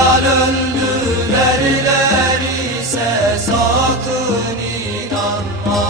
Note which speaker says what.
Speaker 1: Helal öldü derler ise sakın inanma.